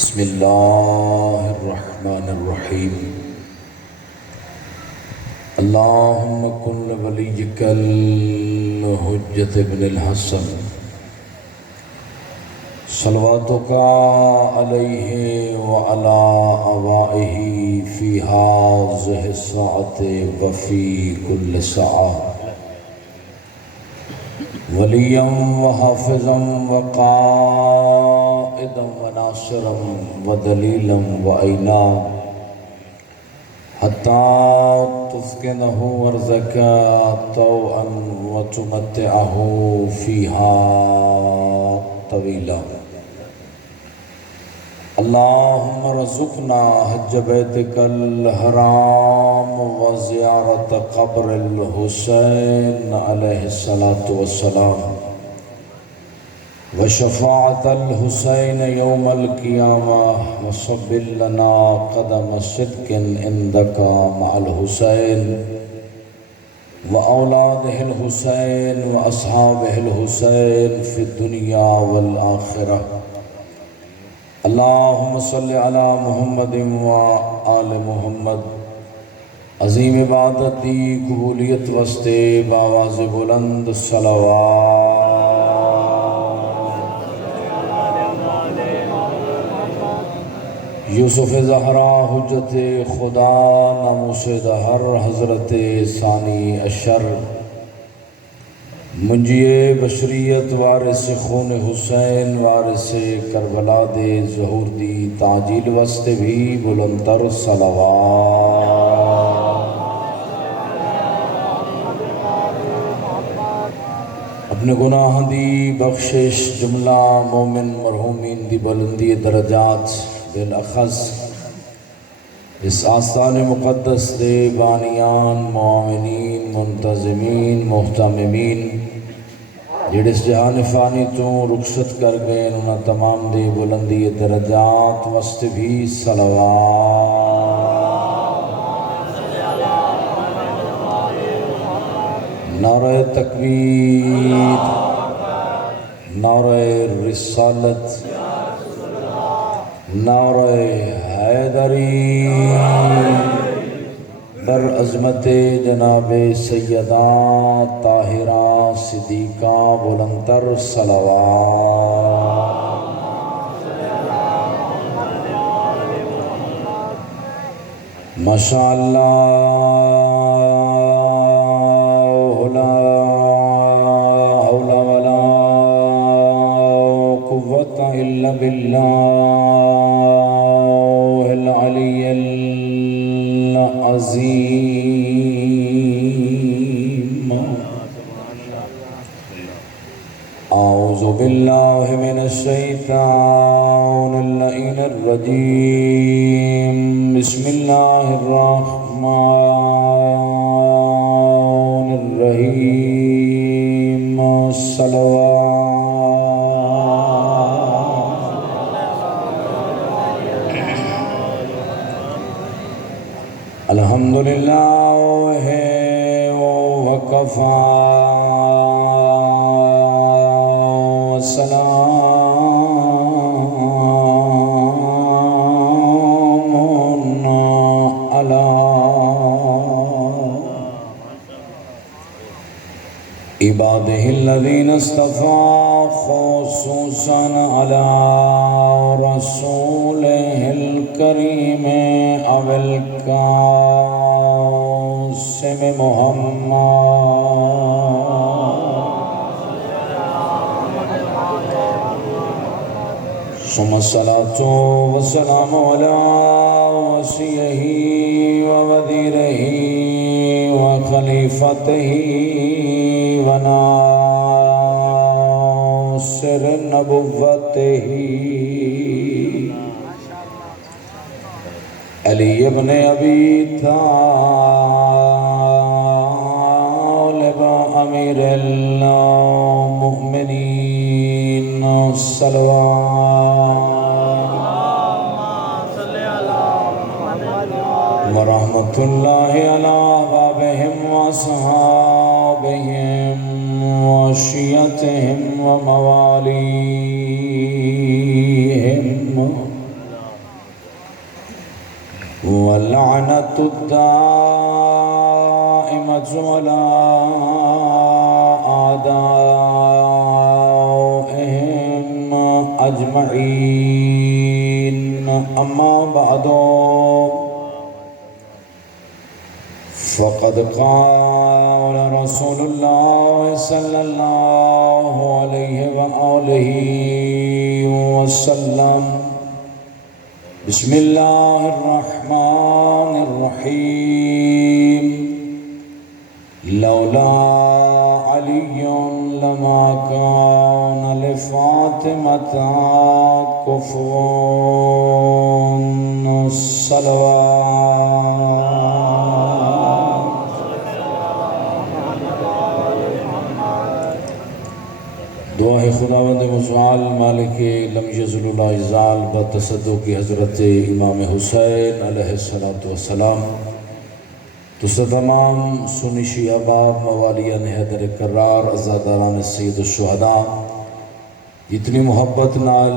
بسم اللہ الرحمن الرحیم اللہم کن ولیک الحجت ابن الحسن صلواتک علیہ وعلی آبائہ فی ہذہ الساعۃ وفی کل ساعۃ ولیا وحافظا وقائدا وناصرا ودلیلا وعینا حتی تسکنہ ارضک طوعا وتمتعہ فیہا طویلا اللہم رزقنا حج بیتک الحرام وزیارت قبر الحسین علیہ السلام وشفاعت الحسین یوم القیامہ وصبر لنا قدم صدق عندک مع الحسین وأولادہ الحسین وأصحابہ الحسین فی الدنیا والآخرہ اللہم صلی علی محمد وآل محمد عظیم عبادتی قبولیت واسطے بآواز بلند صلوات یوسف زہرا حجت خدا ناموس دہر حضرت ثانی اشر منجی بشریت وارث خون حسین وارث کربلا دے ظہور دی تعجیل واسطے بھی بلندتر صلوات اپنے گناہ دی بخشش جملہ مومن مرحومین دی بلندی درجات بالاخص اس آستان مقدس دے بانیان معاونین منتظمین محتممین جڑے اس جہان فانی تو رخصت کر گئے انہاں تمام دے بلندی درجات واسطے بھی صلوات نعرہ تکبیر نعرہ رسالت نعرہ حیدری در عظمت جناب سیدہ طاہرہ صدیقہ بلندتر صلوات ماشاءاللہ لا حول ولا قوة الا باللہ عظیم اعوذ باللہ من الشیطان اللعین الرجیم بسم اللہ الرحمن الرحیم الحمدللہ وکفا وسلام علی عبادہ الذین اصطفیٰ خصوصاً علی رسولہ الکریم ابی القاسم محمد ثم الصلاة والسلام على وصیہ ووزیرہ وخلیفتہ وناصر نبوتہ علی ابن ابی طالب امیر المؤمنین صلوات ورحمۃ اللہ علی آبائہم واصحابہم وشیعتہم وموالیہم واللعنة الدائمة على أعدائهم أجمعين. أما بعد، فقد قال رسول الله صلى الله عليه وآله وسلم: بسم الله الرحمن الرحيم. لولا علي لما كان لفاطمة كفوا الصلوات. دعا خداوند متعال مالک لم یزل لا یزال بتصدق حضرت امام حسین علیہ السلام تو تمام سنی شیعہ باب موالیان حیدر کرار عزاداران سید الشہداء جتنی محبت نال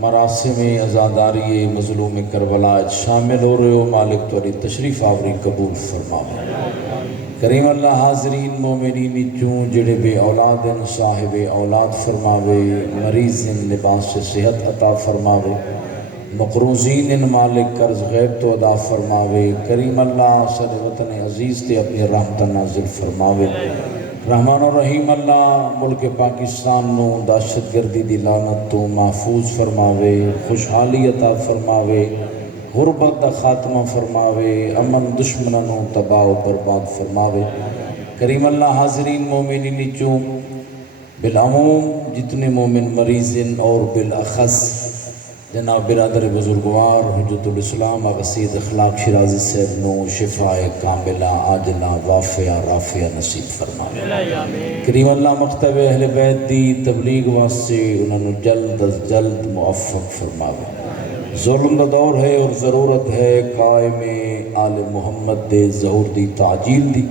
مراسم عزاداری مظلوم کربلا شامل ہو رہے ہو، مالک توری تشریف آوری قبول فرماوے. کریم اللہ حاضرین مومنین چوں جڑے بے اولاد صاحب اولاد فرماوے، مریض لباس سے صحت عطا فرماوے، مقروضین مالک قرض غیب تو ادا فرماوے. کریم اللہ صدر وطن عزیز تے اپنی رحمت نازل فرماوے. رحمان الرحیم اللہ ملک پاکستان نو دہشت گردی دی لعنت تو محفوظ فرماوے، خوشحالی عطا فرماوے، غربت دا خاتمہ فرماوے، امن دشمنوں تباہ و برباد فرماوے. کریم اللہ حاضرین مومنین چوں بالعموم جتنے مومن مریضن اور بالاخص جناب برادر بزرگوار حجت الاسلام آقا سید اخلاق شیرازی صاحب نو شفاء کاملہ عاجلہ وافیہ رافیہ نصیب فرماوے. کریم اللہ مکتب اہل بیت دی تبلیغ واسطے انہوں جلد از جلد موفق فرماوے. ظلم دا دور ہے اور ضرورت ہے قائم آل محمد دے ظہور دی تعجیل دی.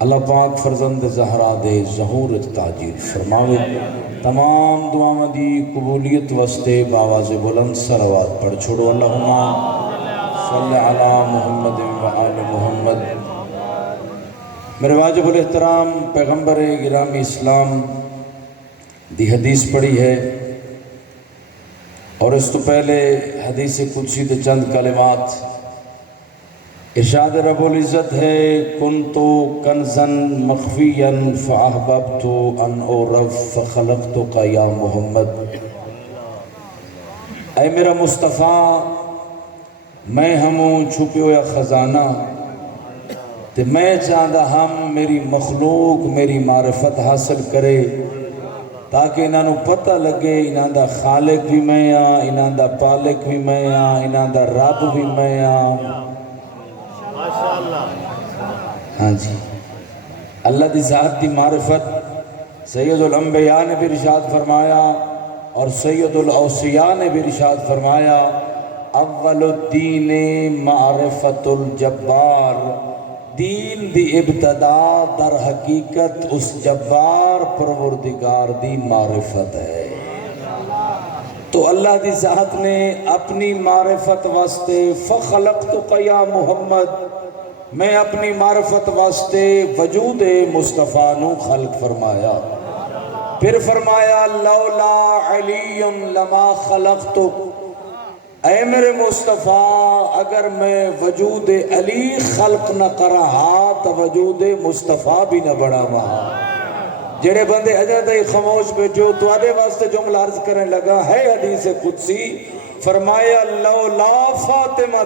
اللہ پاک فرزند زہرا دے ظہور تعجیل فرماوے. تمام دعاواں دی قبولیت واسطے باواز بلند صلوات پڑھ چھوڑو. اللہم صلی علی محمد و آل محمد. میرے واجب الاحترام پیغمبر گرامی اسلام دی حدیث پڑھی ہے، اور اس تو پہلے حدیث قدسی دے چند کلمات. ارشاد رب العزت ہے: کنتو کنزا مخفیا فاحببت ان اعرف فخلقتک یا محمد. اے میرا مصطفیٰ، میں ہموں چھپے ہویا خزانہ تے میں چاہتا ہم میری مخلوق میری معرفت حاصل کرے تاکہ انہاں نو پتہ لگے انہاں دا خالق بھی میں ہاں، انہاں دا پالک بھی میں ہاں، انہاں دا رب بھی میں ہاں. ہاں جی، اللہ دی ذات دی معرفت سید الانبیاء نے بھی ارشاد فرمایا اور سید الاوصیاء نے بھی ارشاد فرمایا: اول الدین معرفت الجبار. دین دی ابتدا در حقیقت اس جبار پروردگار دی معرفت ہے. تو اللہ دی ذات نے اپنی معرفت واسطے فخلقتک یا محمد، میں اپنی معرفت واسطے وجود مصطفیٰ نو خلق فرمایا. پھر فرمایا: لولا علی لما خلقتک. اے میرے مصطفیٰ، اگر میں وجود علی خلق نہ کرا تو وجود مصطفیٰ بھی نہ بڑھا وہاں. جڑے بندے حضرت خاموش پہ جو تواڈے واسطے جملہ عرض کرنے لگا ہے حدیث قدسی. فرمایا: لولا فاطمہ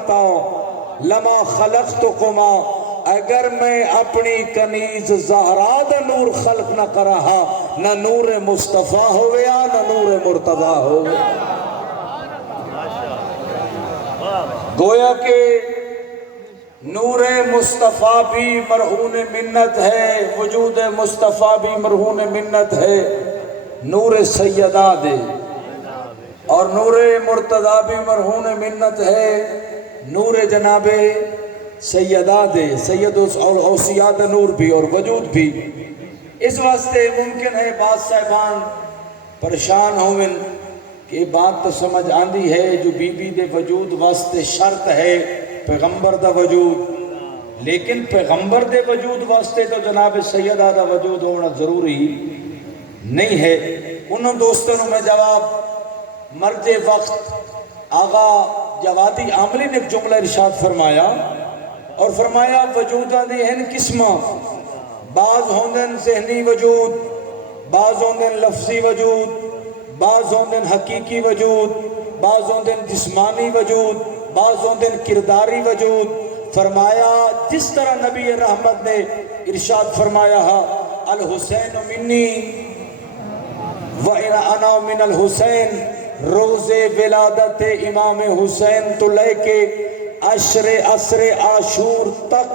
لما خلقتکما. اگر میں اپنی کنیز زہرا دا نور خلق نہ کرا نہ نور مصطفیٰ ہویا نہ نور مرتضی ہویا. گویا کہ نور مصطفیٰ بھی مرہون منت ہے، وجود مصطفیٰ بھی مرہون منت ہے. نور سیدہ دے اور نور مرتضی بھی مرہون منت ہے. نور جناب سیدہ دے، سید اوصیاء دا نور بھی اور وجود بھی. اس واسطے ممکن ہے بعض صاحبان پریشان ہوئن کہ بات تو سمجھ آندی ہے جو بی بی دے وجود واسطے شرط ہے پیغمبر دا وجود، لیکن پیغمبر دے وجود واسطے تو جناب سیدہ دا وجود ہونا ضروری نہیں ہے۔ انہوں دوستوں میں جواب مرد وقت آغا جوادی عاملی نے ایک جملہ ارشاد فرمایا اور فرمایا وجوداں دی ہیں قسمہ، بعض ہوندن ذہنی وجود، بعض ہوندن لفظی وجود، بعض ہوندن حقیقی وجود، بعض ہوندن جسمانی وجود، بعض ہوندن کرداری وجود۔ فرمایا جس طرح نبی رحمت نے ارشاد فرمایا الحسین منی وَأَنَا مِنَ الحسین، روز ولادت امام حسین تو لے کے عصر عاشور تک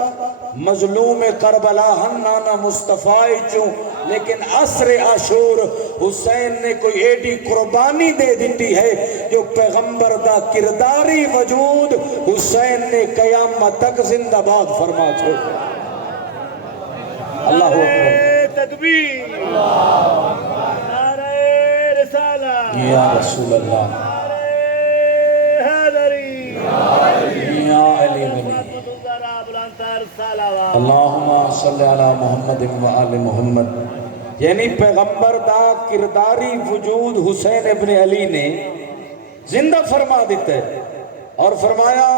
مظلوم کربلا ہنانا مصطفیٰ چوں، لیکن عصر عاشور حسین نے کوئی ایڈی قربانی دے دیتی ہے جو پیغمبر دا کرداری وجود حسین نے قیامت تک زندہ باد فرما چھوڑ۔ اللہ اکبر، تکبیر، نعرہ رسالہ، یا رسول اللہ، یا علی بنی، اللہم صلی علی محمد و آل محمد۔ یعنی پیغمبر دا کرداری وجود حسین ابن علی نے زندہ فرما دیتا ہے اور فرمایا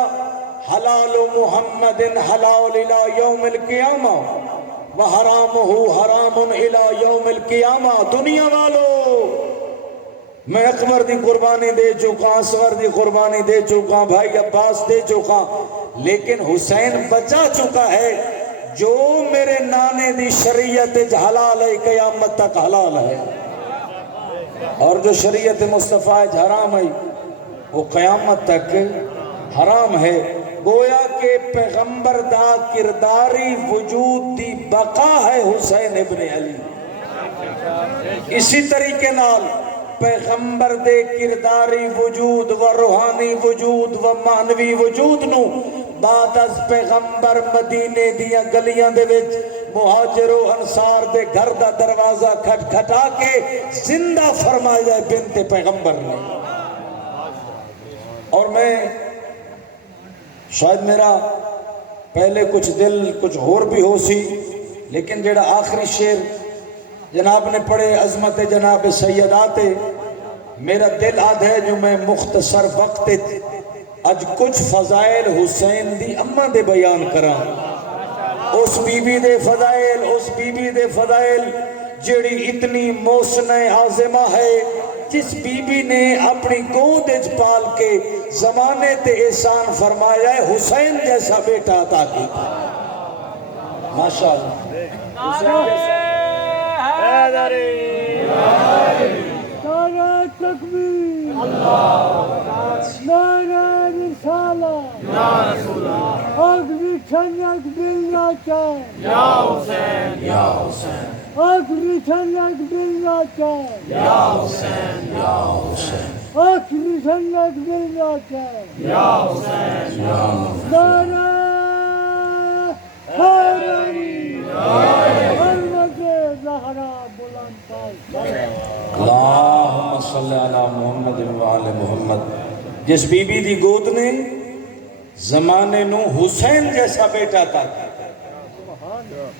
حلال محمد حلال الى یوم القیامہ وحرامہ حرام الى یوم القیامہ۔ دنیا والو میں اکبر دی قربانی دے چکا، اصغر دی قربانی دے چکا، بھائی عباس دے چکا، لیکن حسین بچا چکا ہے۔ جو میرے نانے دی شریعت حلال ہے قیامت تک حلال ہے، اور جو شریعت مصطفیٰ حرام ہے وہ قیامت تک حرام ہے۔ گویا کہ پیغمبر دا کرداری وجود دی بقا ہے حسین ابن علی۔ اسی طریقے نال پیغمبر دے کرداری وجود و روحانی وجود و معنوی وجود نو بعد از پیغمبر مدینے دیا گلیاں دے وچ مہاجر و انصار دے گھر دا دروازہ کھٹ کھٹا کے زندہ فرمایا بنت پیغمبر نے۔ اور میں شاید میرا پہلے کچھ دل کچھ اور بھی ہو سی، لیکن جڑا آخری شعر جناب نے پڑھے عظمت جناب سیدات، میرا دل آدھ ہے جو میں مختصر وقت اج کچھ فضائل حسین دی اماں دے بیان کراں۔ اس بی بی دے فضائل، اس بی بی دے فضائل جڑی اتنی محسن عظیمہ ہے، جس بی بی نے اپنی گود اچ پال کے زمانے تے احسان فرمایا ہے، حسین جیسا بیٹا عطا کی۔ ماشاءاللہ، حسین جیسا نعرہ تکبیر، نعرہ رسالہ، حق بھی ٹھنڈک ملنا چاہے، یا حسین یا حسین، حق بھی ٹھنڈک ملنا چاہے، یا حسین یا حسین، حق بھی ٹھنڈک ملنا چاہے، یا حسین یا حسین، نعرہ حیدری، حرمت زہرا بلند تر۔ اللہم صلی علی محمد و آل محمد۔ جس بی بی دی گود نے زمانے نو حسین جیسا بیٹا تھا،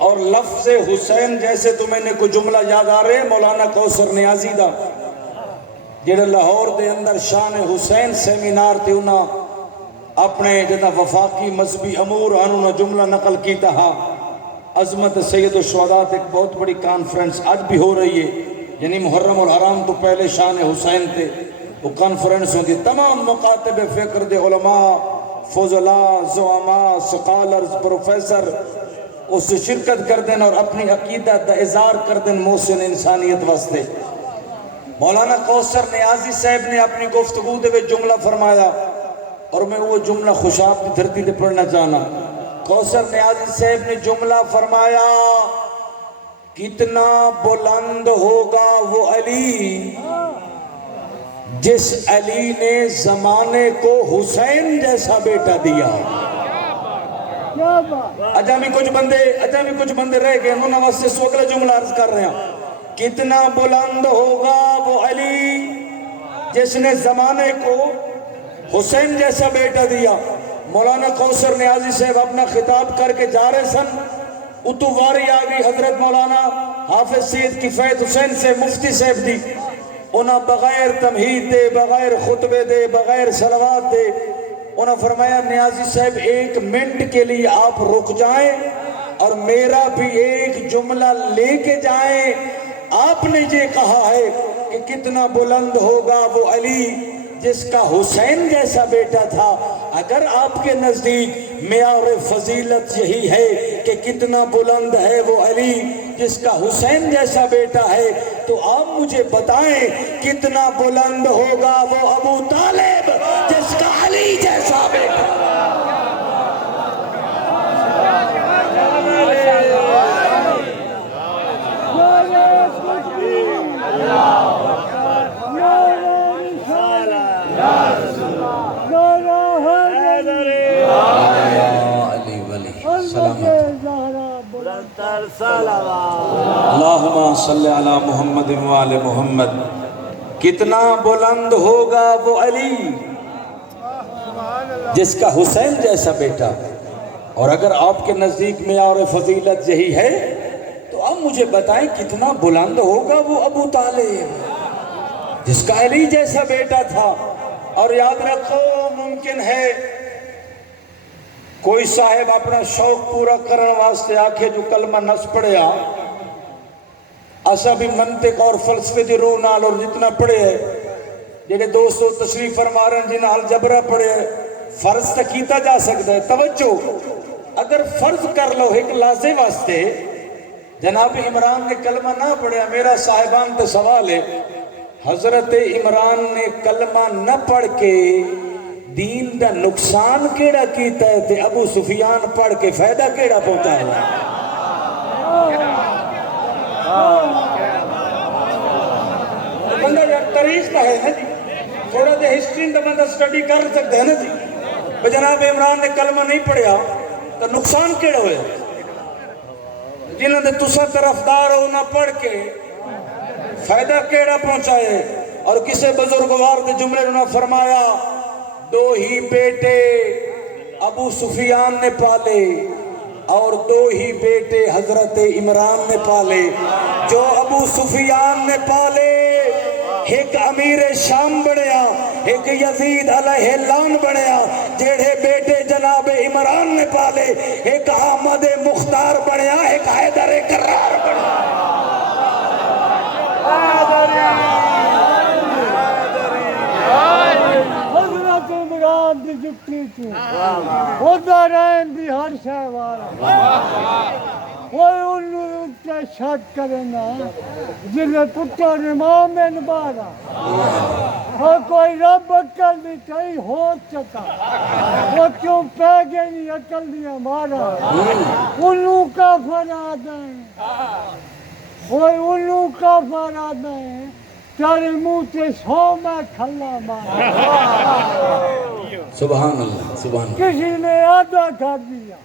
اور لفظ حسین جیسے تو میں نے کوئی جملہ یاد آ رہے مولانا کوثر نیازی دا جڑے لاہور دے اندر شان حسین سیمینار تے انہاں اپنے جنا وفاقی مذہبی امور انہوں نے جملہ نقل کیتا ہاں۔ عظمت سید الشہداء ایک بہت بڑی کانفرنس آج بھی ہو رہی ہے، یعنی محرم الحرام تو پہلے شان حسین تھے، وہ کانفرنس ہوتی، تمام مکاتب فکر دے علماء، فضلاء، زعماء، سکالرز، پروفیسر اس سے شرکت کر دیں اور اپنی عقیدہ دا اظہار کر دیں محسن انسانیت واسطے۔ مولانا کوثر نیازی صاحب نے اپنی گفتگو دے وچ جملہ فرمایا اور میں وہ جملہ خوشاب کی دھرتی تے پڑھنا چاہنا۔ کوثر نیازی صاحب نے جملہ فرمایا کتنا بلند ہوگا وہ علی جس علی نے زمانے کو حسین جیسا بیٹا دیا۔ اجا بھی کچھ بندے رہ گئے، انہوں نے واسطے سو اگلا جملہ عرض کر رہے ہیں، کتنا بلند ہوگا وہ علی جس نے زمانے کو حسین جیسا بیٹا دیا۔ مولانا کوثر نیازی صاحب اپنا خطاب کر کے جا رہے سن، اتو واری آگئی حضرت مولانا حافظ سید کفایت حسین سے مفتی صاحب دی، انہاں بغیر تمہید دے، بغیر خطبے دے، بغیر صلوات دے، انہاں فرمایا نیازی صاحب 1 منٹ کے لیے آپ رک جائیں اور میرا بھی ایک جملہ لے کے جائیں۔ آپ نے یہ کہا ہے کہ کتنا بلند ہوگا وہ علی جس کا حسین جیسا بیٹا تھا۔ اگر آپ کے نزدیک معیار فضیلت یہی ہے کہ کتنا بلند ہے وہ علی جس کا حسین جیسا بیٹا ہے، تو آپ مجھے بتائیں کتنا بلند ہوگا وہ ابو طالب جس کا علی جیسا بیٹا ہے۔ اللہم صلی علی محمد وآل محمد۔ کتنا بلند ہوگا وہ علی جس کا حسین جیسا بیٹا، اور اگر آپ کے نزدیک معیار فضیلت یہی ہے تو اب مجھے بتائیں کتنا بلند ہوگا وہ ابو طالب جس کا علی جیسا بیٹا تھا۔ اور یاد رکھو، ممکن ہے کوئی صاحب اپنا شوق پورا کرنے واسطے آکھے جو کلمہ نس پڑھیا، اسا بھی منطق اور فلسفے دی روح نال اور جتنا پڑھے ہے، جنہیں دوستو تشریف فرما رہے ہیں جنہیں الجبرہ پڑھے ہے، فرض تا کیتا جا سکتا ہے۔ توجہ، اگر فرض کر لو ایک لازے واسطے جناب عمران نے کلمہ نہ پڑھیا، میرا صاحبان تے سوال ہے، حضرت عمران نے کلمہ نہ پڑھ کے دین دا نقصان کیڑا کیتا ہے تے ابو سفیان پڑھ کے فائدہ کیڑا پہنچا ہے؟ بندہ یار تاریخ کا ہے نا جی، تھوڑا دے ہسٹری دا بندہ سٹڈی کر سکتے ہیں نا جی۔ جناب عمران نے کلمہ نہیں پڑھیا تو نقصان کیڑا ہوئے؟ جنہوں نے تسا طرفدار ہو نہ پڑھ کے فائدہ کیڑا پہنچائے؟ اور کسے بزرگوار دے جملے نے فرمایا، 2 ہی بیٹے ابو سفیان نے پالے اور 2 ہی بیٹے حضرت عمران نے پالے۔ جو ابو سفیان نے پالے ایک امیر شام بڑھیا، ایک یزید علیہ اللعن بڑھیا۔ جیڑے بیٹے جناب عمران نے پالے ایک احمد مختار بڑھیا، ایک حیدر کرار بڑھیا۔ حضرت عمران دی جتی تھی خدا رہن دی ہر شے والا، کوئی انہوں تے شک کرے نا جنہیں پتر امام بارا، اور کوئی رب عقل دی کئی ہو چکا، وہ کیوں پہ گئے نہیں عقل دی ہمارا، انہوں کا فراد ہے، کوئی انہوں کا فراد ہے، تیرے منہ تے 100 میں کھلا مارا۔ سبحان اللہ، سبحان اللہ۔ کسی نے آدھا کر دیا،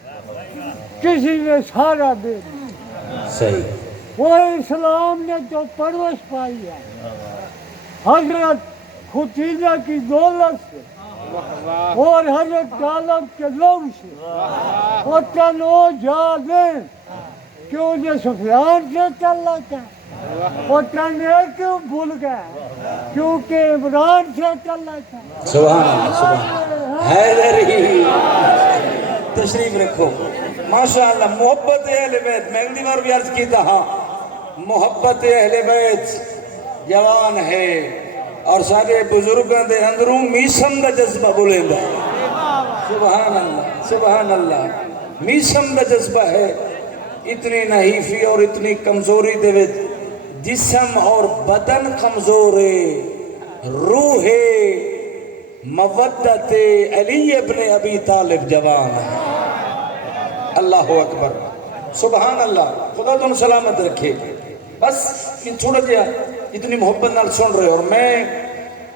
کسی نے سارا دے دیا۔ صحیح۔ وہ اسلام نے تو پرورش پائی ہے حضرت ختیجہ کی دولت سے اور حضرت طالب کے لوگ سے، وہ تنو جا دیں کہ انہیں سفیان سے تعلق ہے، وہ تنے کیوں بھول گئے کیونکہ عمران سے تعلق ہے۔ سبحان اللہ، سبحان اللہ۔ حیدری تشریف رکھو۔ ماشاءاللہ، محبت اہل بیت، میں اگلی بار بھی عرض کیتا ہاں، محبت اہل بیت جوان ہے اور سارے بزرگوں دے اندروں میسم دا جذبہ بولیں دا۔ سبحان اللہ، سبحان اللہ۔ میسم دا جذبہ ہے، اتنی نحیفی اور اتنی کمزوری دے وچ جسم اور بدن کمزور ہے، روح مودت علی ابن ابی طالب جوان ہے۔ اللہ اکبر، سبحان اللہ۔ خدا تم سلامت رکھے۔ بس یہ تھوڑا جہا اتنی محبت نال سن رہے، اور میں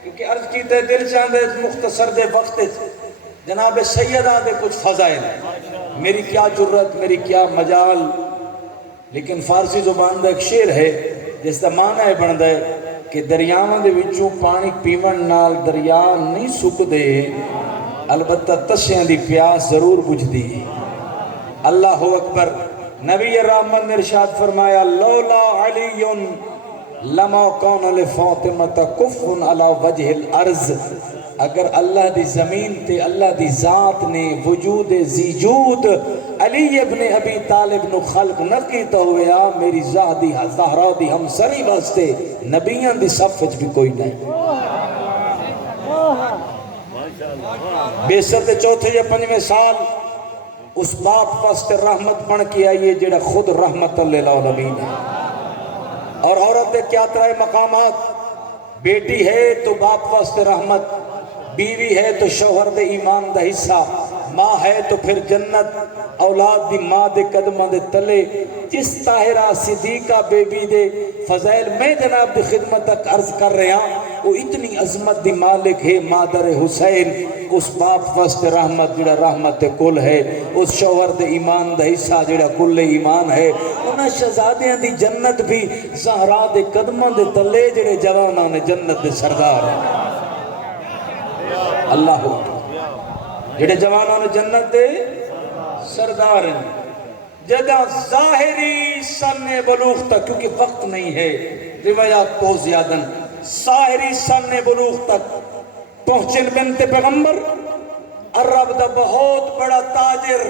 کیونکہ عرض کیتے دل چاہتے مختصر دے وقت جناب سیدہ دے کچھ فضائل، میری کیا جرت، میری کیا مجال، لیکن فارسی زبان دا ایک شعر ہے جس دا معنی ہے بندا ہے کہ دریاواں دے وچوں پانی پیون نال دریا نہیں سک دے، البتہ تشیاں دی پیاس ضرور بجھ دی. اللہ اکبر. نبی رحمت نے ارشاد فرمایا لولا علی لما کون لفاطمہ کف علی وجہ الارض. اگر اللہ دی زمین تے اللہ دی ذات نے وجود زیجود علی ابن ابی طالب نو خلق نہ کیتا ہویا میری زہرا دی ہمسری واسطے نبیان دی صف وچ بھی کوئی نہیں. بیسر دے چوتھے یا پنجویں سال اس باپ واسطے رحمت بن کے آئیے جڑا خود رحمت للعالمین ہے. اور عورت دے کیا طرح مقامات. بیٹی ہے تو باپ واسطے رحمت, بیوی ہے تو شوہر دے ایمان دا حصہ, ماں ہے تو پھر جنت, اولاد دی ماں دے قدمہ دے تلے. جس طاہرہ صدیقہ بے بی دے فضائل میں جناب دی خدمت تک عرض کر رہے ہیں, وہ اتنی عظمت دی مالک ہے مادر حسین. اس باپ واسطے رحمت جڑا رحمت کل ہے, اس شوہر دے ایمان دا حصہ جڑا کل ایمان ہے. انہاں شہزادیاں دی جنت بھی زہرا دے قدمہ دے تلے جڑے جواناں نے جنت دے سردار ہیں. اللہ جڑے جوانوں نے جنت دے سردار ہیں. جدہ ظاہری سن بلوغ تک, کیونکہ وقت نہیں ہے روایات کو زیادہ, ظاہری سن بلوغ تک پہنچن بنت پیغمبر عرب دا بہت بڑا تاجر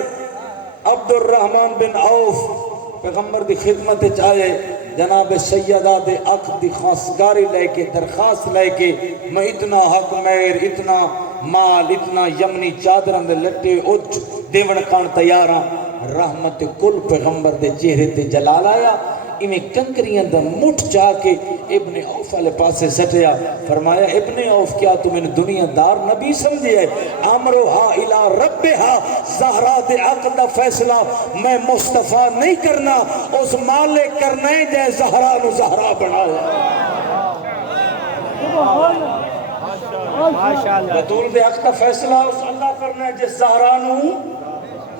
عبد الرحمن بن عوف پیغمبر دی خدمت چاہے. جناب سیدہ دے عقد دی خاصگاری لے کے درخواست لے کے میں اتنا حق میر, اتنا مال, اتنا یمنی چادران دے لٹے اچھ دیون کان تیاراں. رحمت کل پیغمبر دے چہرے تے جلال آیا. انہیں کنکریاں دا مٹھ جا کے ابن عوف والے پاسے سٹیا. فرمایا ابن عوف کیا تم ان دنیا دار نبی سمجھے ہے؟ امرہا الی ربہا, زہرا دے عقد دا فیصلہ میں مصطفیٰ نہیں کرنا, اس مالک کرنا ہے جے زہرا نو زہرا بنایا. بطول دے عقد دا فیصلہ اس اللہ کرنا ہے جے زہرا نو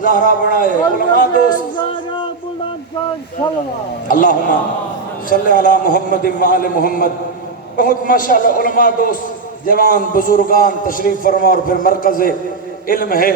زہرا بنائے. علماء دوست اللہم صلی علی محمد وآل محمد. بہت ماشاءاللہ علماء دوست جوان بزرگان تشریف فرما اور پھر مرکز علم ہے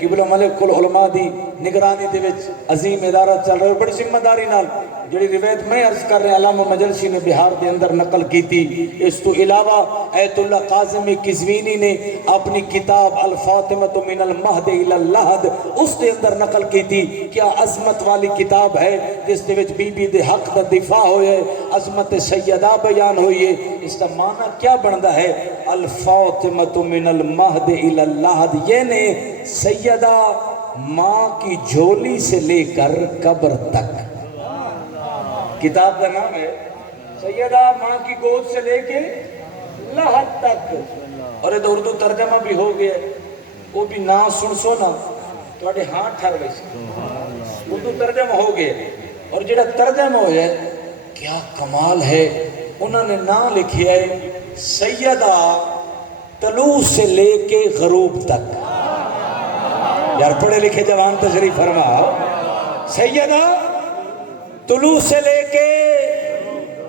قبلہ ملک العلماء دی نگرانی دے وچ عظیم ادارہ چل رہے. بڑی ذمہ داری نال جڑی روایت میں عرض کر رہے علامہ مجلسی نے بہار دے اندر نقل کی تھی. اس تو علاوہ ایت اللہ قاسمی قزوینی نے اپنی کتاب الفاطمۃ من المہد الی اللحد اس دے اندر نقل کی تھی. کیا عظمت والی کتاب ہے جس دے وچ بی بی دے حق دا دفاع ہوئے, عظمت سیدہ بیان ہوئی ہے. اس کا معنی کیا بنتا ہے؟ الفاطمۃ من المہد الی اللحد, یعنی سیدہ ماں کی جھولی سے لے کر قبر تک. کتاب کا نام ہے سیدہ ماں کی گود سے لے کے لحد تک. اور یہ اردو ترجمہ بھی ہو گیا, وہ بھی نہ سن سو نا تو ہاتھ ٹھر ویسے اردو ترجمہ ہو گیا. اور جڑا ترجمہ ہو ہے کیا کمال ہے, انہوں نے نام لکھیا ہے سیدہ طلوع سے لے کے غروب تک. یار پڑھے لکھے جوان تشریف فرما. سیدہ طلوع سے لے کے,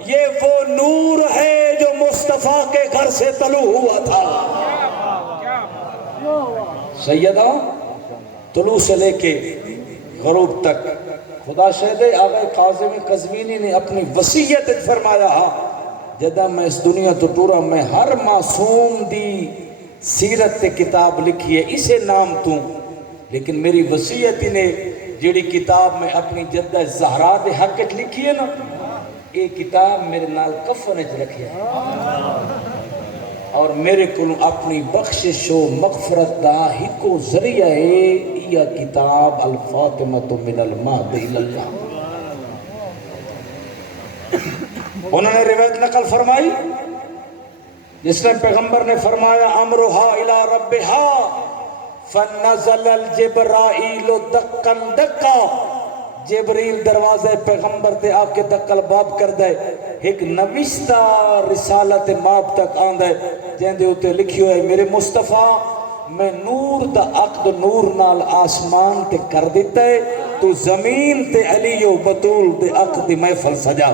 یہ وہ نور ہے جو مصطفیٰ کے گھر سے طلوع ہوا تھا. سیدہ طلوع سے لے کے غروب تک. خدا شہد آغا قاسم قزوینی نے اپنی وصیت فرمایا جدہ میں اس دنیا تو ٹورا میں ہر معصوم دی سیرت تے کتاب لکھی ہے اسے نام تو, لیکن میری وصیت نے جیڑی کتاب میں اپنی جدہ زہرا دے حق لکھی ہے نا, یہ کتاب میرے نال کفن چ رکھی ہے. اور میرے کو اپنی بخشش و مغفرت دا ہی کو ذریعہ ہے یہ کتاب الفاطمۃ من المہد الی اللحد. انہوں نے روایت نقل فرمائی جس نے پیغمبر نے فرمایا امرہا الی ربہا فنزل الجبرائیل دقا دقا. جبریل دروازے پیغمبر تے آ کے دقل باب کر دے. ایک نوشتہ رسالت ماب تک آن دے جن دے ہوتے لکھی ہوئے میرے مصطفیٰ میں نور دا عقد نور نال آسمان تے کر دیتا ہے, تو زمین تے علی و بطول دے عقد محفل سجا.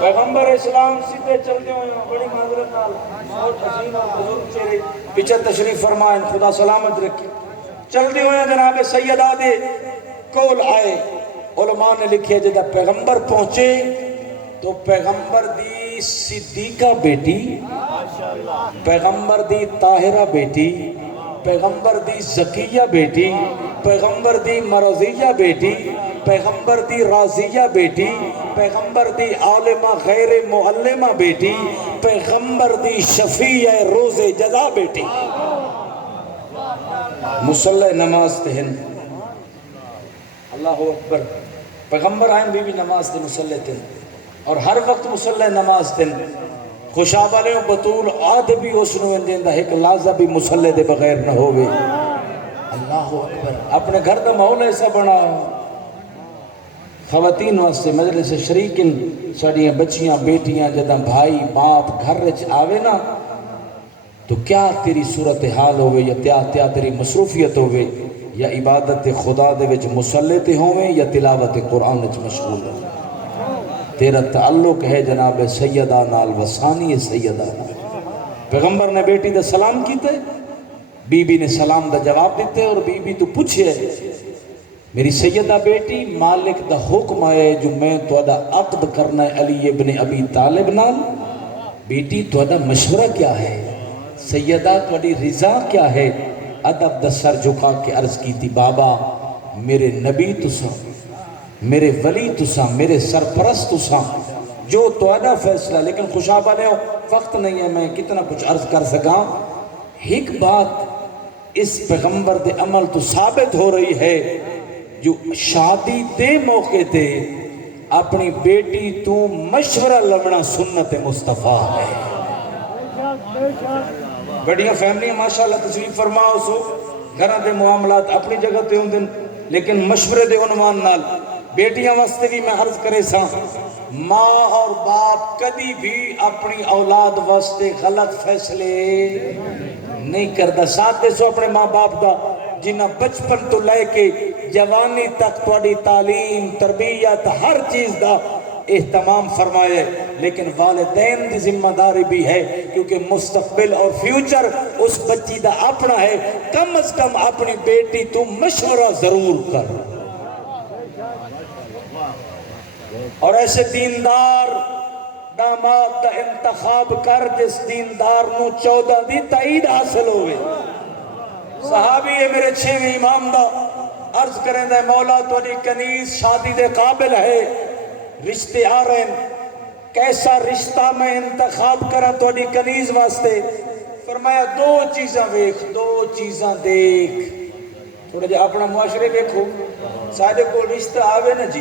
پیغمبر پیغمبر اسلام سیدھے چلتے ہوئے ہیں بڑی معذرت نال بہت حسین اور بزرگ چہرے پیچھے تشریف فرمائیں خدا سلامت رکھے چلتے ہوئے جناب سیدہ دے کول آئے علماء نے لکھے جدہ پیغمبر پہنچے تو پیغمبر دی صدیقہ بیٹی پیغمبر دی طاہرہ بیٹی پیغمبر دی زکیہ بیٹی پیغمبر دی مرضیہ بیٹی پیغمبر دی راضیہ بیٹی پیغمبر دی عالمہ غیر معلمہ بیٹی پیغمبر دی شفیع روز جزا بیٹی مسلح نماز تہن اللہ اکبر پیغمبر آئیں بھی نماز تے مسلح تہن اور ہر وقت مسلح نماز تہن خوشاب علیہ بطول آدھ بھی اسنو اندیندہ ایک لازہ بھی مسلح دے بغیر نہ ہوئے اللہ اکبر اپنے گھر دا ماحول ایسا بنا خواتین واسطے مجلس شریکن ساڑیاں بچیاں بیٹیاں جدہ بھائی باپ گھر رچ آوے نا تو کیا تیری صورتحال ہوئے یا تیری مصروفیت ہوئے یا عبادت خدا دے وچ مسلح ہوئے یا تلاوت قرآن وچ مشغول ہوئے تیرا تعلق ہے جناب سیدہ نال وسانی سیدہ نال پیغمبر نے بیٹی دا سلام کیتے بی بی نے سلام دا جواب دیتے اور بی بی تو پوچھے میری سیدہ بیٹی مالک دا حکم ہے جو میں توڑا عقد کرنا ہے علی ابن ابی طالب نال بیٹی توڑا مشورہ کیا ہے سیدہ توڑی رضا کیا ہے ادب دا سر جھکا کے عرض کی تھی بابا میرے نبی تسا میرے ولی تسا میرے سرپرست تسا جو توڑا فیصلہ لیکن خوشابہ نے وقت نہیں ہے میں کتنا کچھ عرض کر سکا ایک بات اس پیغمبر دے عمل تو ثابت ہو رہی ہے جو شادی دے موقع تے اپنی بیٹی تو مشورہ لبنا سنت مصطفیٰ ہے بڑیاں فیملیاں ماشاءاللہ تشریف فرماؤ سو گھرہ دے معاملات اپنی جگہ تے ہوں دن لیکن مشورے دے عنوان نال بیٹیاں واسطے بھی میں عرض کرے سا ماں اور باپ کبھی بھی اپنی اولاد واسطے غلط فیصلے نہیں کردا ساتھ سو اپنے ماں باپ دا جنہ بچپن تو لے کے جوانی تک توڑی تعلیم تربیت ہر چیز دا اہتمام فرمائے لیکن والدین دی ذمہ داری بھی ہے کیونکہ مستقبل اور فیوچر اس بچی دا اپنا ہے کم از کم اپنی بیٹی تو مشورہ ضرور کر اور ایسے دیندار داماد دا انتخاب کر جس دیندار نو 14 دی تائید حاصل ہوئے صحابی ہے میرے 6ویں امام دا عرض کریں دے مولا توڑی کنیز شادی دے قابل ہے رشتے آ رہے ہیں کیسا رشتہ میں انتخاب کرا توڑی کنیز واسطے فرمایا 2 چیزاں ویکھ 2 چیزاں دیکھ تھوڑا جا اپنا معاشرے دیکھو سادے کو رشتہ آوے نا جی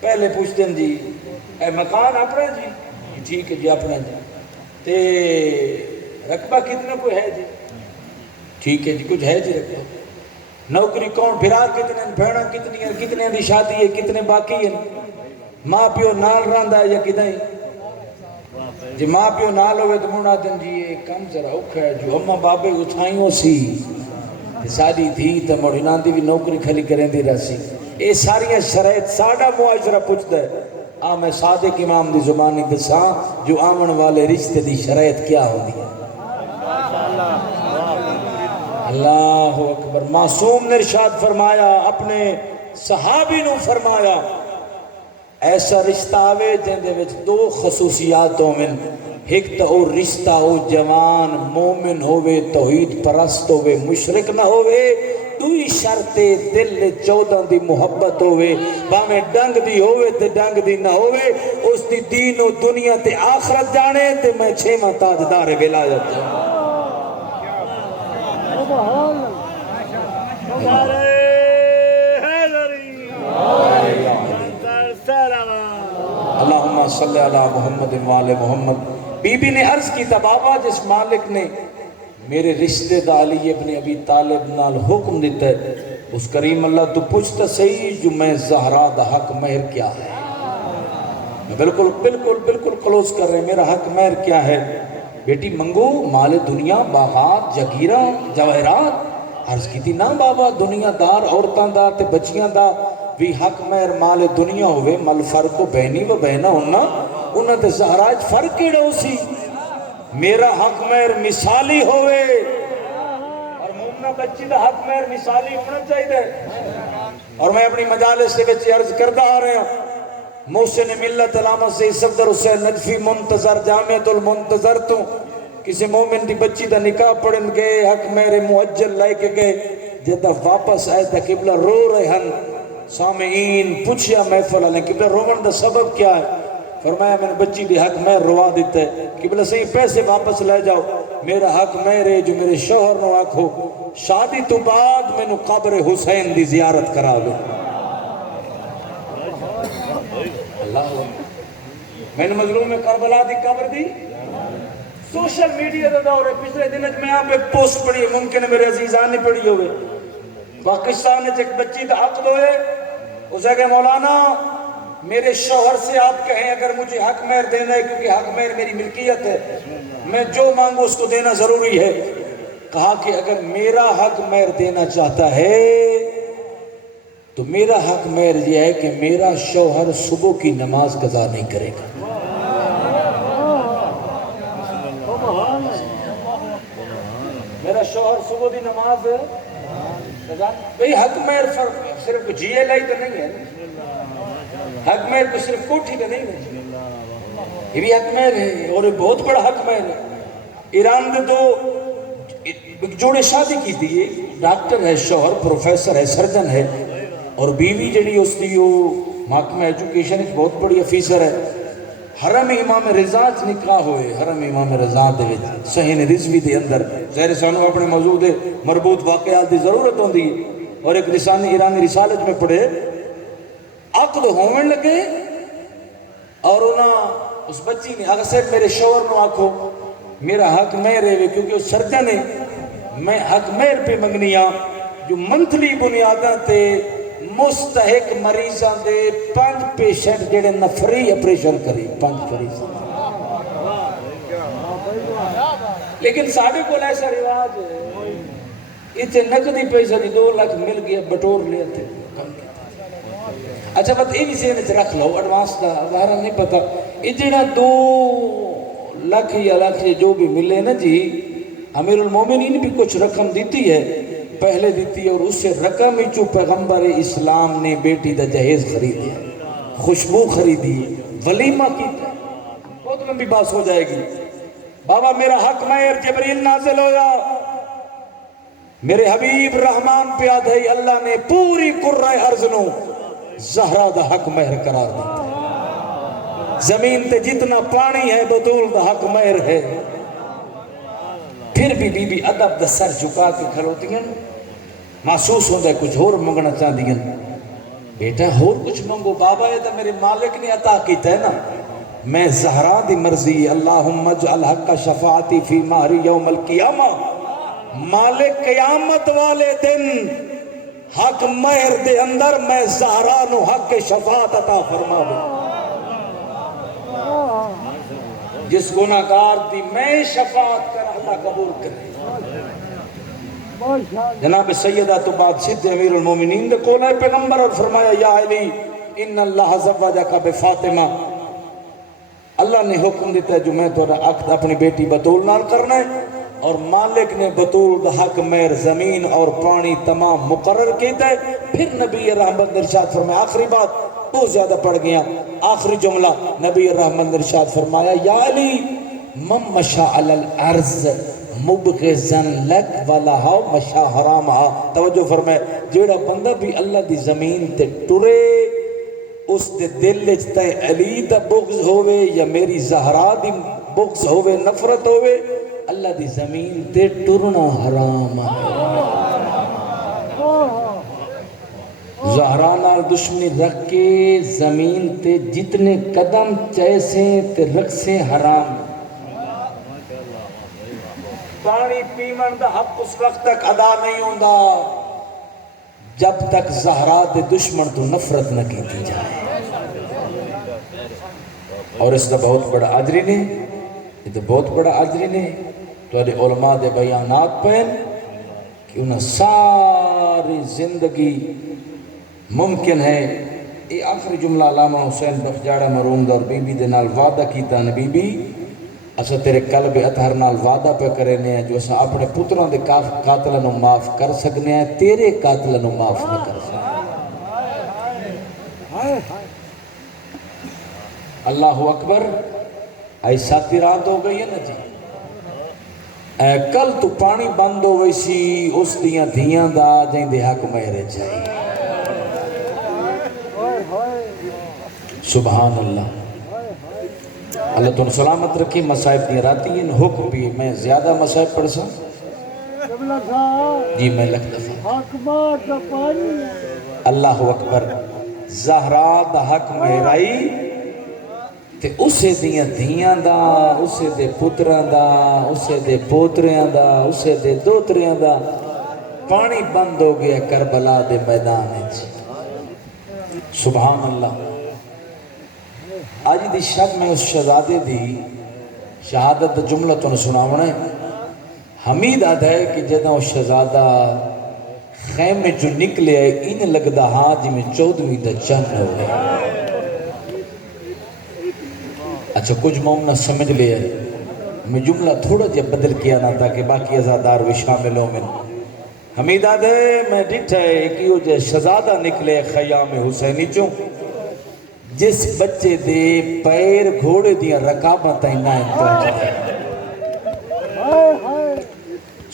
پہلے پوچھتے ہیں جی اے مکان اپنا جی ٹھیک ہے جی اپنا جی تے رقبہ کتنا کوئی ہے جی ٹھیک ہے جی کچھ ہے جی رقبہ نوکری کون بھرا کتنے بھیڑا کتنی ہیں کتنے دی شادی ہے کتنے باقی ہیں ماں پیو نال رہندا ہے یا کدائیں جی ماں پیو نال ہوئے تو منا دن جی یہ کم ذرا اوکھا ہے جو اماں بابے اٹھائیوں سی ساری تھی تو موڑینان دی بھی نوکری کھلی کریں دی رسی اے ساریاں شرائط ساڑا معاشرہ پوچھتا ہے میں صادق امام دی زبانی دساں جو آمن والے رشتے دی شرائط کیا ہوندی ہے اللہ اکبر معصوم نے ارشاد فرمایا اپنے صحابی نو فرمایا ایسا رشتہ آوے جن دے وچ 2 خصوصیاتوں میں ایک تو او رشتہ او جوان مومن ہوئے توحید پرست ہوئے مشرک نہ ہوئے دوئی شرط دل 14 دی محبت ہوئے باہمیں ڈنگ دی ہوئے تے ڈنگ دی نہ ہوئے اس دی دین و دنیا تے آخرت جانے تے میں 6واں تاجدار ولایت اللہم صلی اللہ محمد وآل محمد بی بی نے عرض کی تھا بابا جس مالک نے میرے رشتہ دا علی ابن ابی طالب نال حکم دیتا ہے اس کریم اللہ تو پوچھتا صحیح جو میں زہرا دا حق مہر کیا ہے میں بالکل کلوز کر رہے میرا حق مہر کیا ہے بیٹی منگو مال دنیا باغات جگیرہ جواہرات عرض کی تھی نا بابا دنیا دار عورتاں دا تے بچیاں دا بھی حق مہر مال دنیا ہوئے مل فرق بینی و بینہ ہونا انہاں تے زہراج فرق کیڑا ہو سی میرا حق مہر مثالی ہوئے اور مومنہ بچی دا حق مہر مثالی ہونا چاہیے اور میں اپنی مجالس سے بچی عرض کردہ آ رہے ہیں محسن ملت علامہ سے صفدر حسین نجفی منتظر جامعۃ المنتظر تو کسی مومن دی بچی دا نکاح پڑھن گئے حق مہر معجل لائے کے گئے جدہ واپس آئے تا قبلہ رو رہے ہن سامعین پوچھیا محفل علیہ قبلہ رومن دا سبب کیا ہے فرمایا میں نے بچی دی حق مہر روا دیتا ہے قبلہ صحیح پیسے واپس لے جاؤ میرا حق مہر ہے جو میرے شوہر نو آکھو شادی تو بعد میں نے قبر حسین دی زیارت کرا دو اللہ میں نے مظلوم میں کربلا دی قبر دی سوشل میڈیا دا دور ہے پچھلے دن میں آپ ایک پوسٹ پڑھی ہے ممکن ہے میرے عزیزان نے پڑھی ہوئے پاکستان نے ایک بچی دا عقد ہوئے اسے کہ مولانا میرے شوہر سے آپ کہیں اگر مجھے حق مہر دینا ہے کیونکہ حق مہر میری ملکیت ہے میں جو مانگو اس کو دینا ضروری ہے کہا کہ اگر میرا حق مہر دینا چاہتا ہے تو میرا حق مہر یہ ہے کہ میرا شوہر صبح کی نماز قضا نہیں کرے گا میرا شوہر صبح دی نماز بھئی حق مہر صرف جی ایل آئی تو نہیں ہے حق مہر کو صرف کوٹھی تو نہیں ہے یہ بھی حق مہر ہے اور یہ بہت بڑا حق مہر ہے ایران میں تو جوڑے شادی کی تھی ڈاکٹر ہے شوہر پروفیسر ہے سرجن ہے اور بیوی جڑی اس دی محکمہ ایجوکیشن بہت بڑی افیسر ہے حرم امام رضا نکاح ہوئے حرم امام رضا دے صحیح رضوی دے اندر ظاہر سانو اپنے موجود مربوط واقعات دی ضرورت ہوندی اور ایک لسانی ایرانی رسالت میں پڑھے عقد ہومن لگے اور انہاں اس بچی نے اگر میرے شوہر نو آکھو میرا حق مہر ہے کیونکہ اس سرجن ہے میں حق مہر پہ منگنیاں جو منتھلی بنیاداں تے مستحق مریضاں دے 5 پیشنٹ جڑے نفری اپریشن کری 5 مریض لیکن ساڑھے کو ایسا رواج ہے اتنے نقدی پیسہ دی 2 لاکھ مل گیا بٹور لیا تھے اچھا بات یہ بھی ذہن وچ رکھ لو ایڈوانس دا ظاہر نہیں پتا یہ جڑا 2 لاکھ یا لاکھ جو بھی ملے نا جی امیر المومنین بھی کچھ رقم دیتی ہے پہلے دیتی ہے اور اس سے رقم ہی چو پیغمبر اسلام نے بیٹی دا جہیز خریدی خوشبو خریدی ولیمہ کی بہت لمبی بات ہو جائے گی بابا میرا حق مہر جبریل نازل ہویا میرے حبیب رحمان پہ آدھائی اللہ نے پوری قرہ ارض نو زہرہ دا حق مہر قرار دیتا زمین تے جتنا پانی ہے بطول دا حق مہر ہے پھر بھی بی بی ادب دا سر جھکا کے کھلوتی ہیں محسوس ہوتا ہے کچھ اور منگنا چاہتی ہیں بیٹا اور کچھ منگو بابا ہے تو میرے مالک نے عطا کیتا ہے نا میں زہرا دی مرضی اللہم اجعل حق شفاعتی فی مہری یوم القیامہ مالک قیامت والے دن حق مہر دے اندر میں زہرا نو حق شفاعت عطا فرما دوں جس گناہگار دی میں شفاعت کر اللہ قبول کرے جناب سیدہ تو بعد صد امیر المومنین دے کول ہے پیغمبر اور فرمایا یا علی ان اللہ زوجک بفاطمہ اللہ نے حکم دیتا ہے جو میں تھوڑا عقد اپنی بیٹی بطول نال کرنا ہے اور مالک نے بطول دا حق مہر زمین اور پانی تمام مقرر کیتا ہے پھر نبی رحمت ارشاد فرمایا آخری بات بہت زیادہ پڑھ گیا آخری جملہ نبی رحمت ارشاد فرمایا یا علی من مشا علی الارض مبغزن لک ولہا مشا حرامہا توجہ فرمائے جیڑا بندہ بھی اللہ دی زمین تے ٹرے اس دے دل تے علی دا بغض ہوئے یا میری زہرا دی بغض ہوئے نفرت ہوئے اللہ دی زمین تے ٹرنا حرام ہے زہرا نال دشمنی رکھ کے زمین تے جتنے قدم چیسے تے رکھ سے حرام پانی پیمن دا حق اس وقت تک ادا نہیں ہوندہ جب تک زہرا دے دشمن تو نفرت نہ کی دی جائے اور اس دا بہت بڑا عجری نے یہ تو بہت بڑا عجری نے تو علی علماء دے بیانات پہن کہ انہیں ساری زندگی ممکن ہے یہ آخری جملہ علامہ حسین بخجاڑا مرحوم دا اور بی بی دے نال وعدہ کیتا نے بی بی اسا تیرے قلب اطہر نال وعدہ پہ کرنے ہیں جو اسا اپنے پتران دے قاتلوں نو معاف کر سکنے ہیں تیرے قاتلوں نو معاف نہ کر سکنے اللہ اکبر ایسا رات ہو گئی ہے نا جی کل تو پانی بند ہو گئی سی اس دیاں دھیاں دا جائیں دے حق میرے چاہیے سبحان اللہ اللہ تم سلامت رکھی مسائب دیا راتی ہیں حکم بھی میں زیادہ مسائب پڑھ سا جی میں لکھ دفعہ اللہ اکبر زہرا دا حق مہرائی تے اسے دیاں دھیاں دا اسے دے پتران دا اسے دے پوتریاں دا اسے دے دوتریاں دا پانی بند ہو گیا کربلا دے میدان سبحان اللہ آج دی شب میں اس شہزادے دی شہادت جملہ تو نے سناونا ہے حمید آدھا ہے کہ جدہ اس شہزادہ خیمے جو نکلے آئے انہیں لگدا ہاں جی میں 14ویں دا چند ہو گیا اچھا کچھ مومنہ سمجھ لیا ہے میں جملہ تھوڑا جب بدل کیا نا تاکہ باقی ازادار بھی شامل ہوں میں حمید آدھا ہے میں ڈٹھا ہے کہ وہ جو شہزادہ نکلے خیام حسینی چوں جس بچے دے پیر گھوڑے دیا رکابت نائن پہنچ